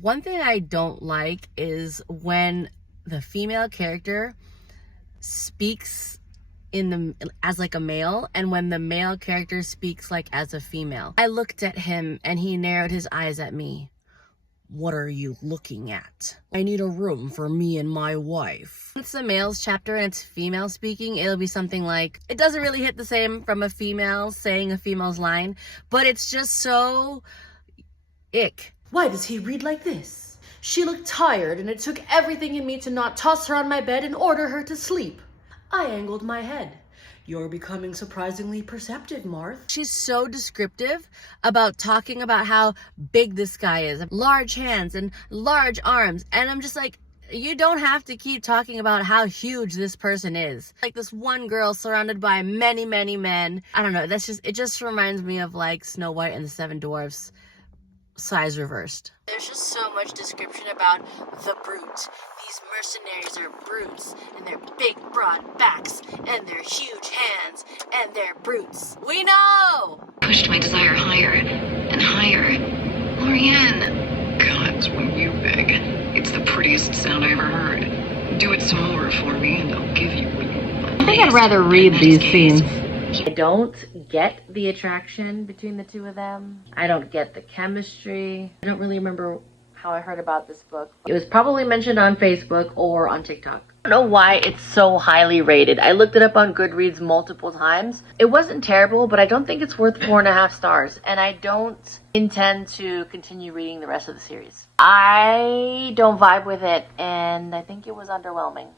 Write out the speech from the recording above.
One thing I don't like is when the female character speaks as like a male, and when the male character speaks like as a female. I looked at him and he narrowed his eyes at me. What are you looking at? I need a room for me and my wife. It's the male's chapter and it's female speaking, it'll be something like, it doesn't really hit the same from a female saying a female's line, but it's just so ick. Why does he read like this? She looked tired and it took everything in me to not toss her on my bed and order her to sleep. I angled my head. You're becoming surprisingly perceptive, Marth. She's so descriptive about talking about how big this guy is. Large hands and large arms. And I'm just like, you don't have to keep talking about how huge this person is. Like this one girl surrounded by many, many men. I don't know, it just reminds me of like Snow White and the Seven Dwarfs, size reversed. There's just so much description about the brute. These mercenaries are brutes, and their big broad backs, and their huge hands, and they're brutes. We know! Pushed my desire higher and higher. Lorianne! God, when you beg, it's the prettiest sound I ever heard. Do it some more for me, and I'll give you what you want. I think I'd rather read these scenes. I don't get the attraction between the two of them. I don't get the chemistry. I don't really remember how I heard about this book. It was probably mentioned on Facebook or on TikTok. I don't know why it's so highly rated. I looked it up on Goodreads multiple times. It wasn't terrible, but I don't think it's worth 4.5 stars. And I don't intend to continue reading the rest of the series. I don't vibe with it, and I think it was underwhelming.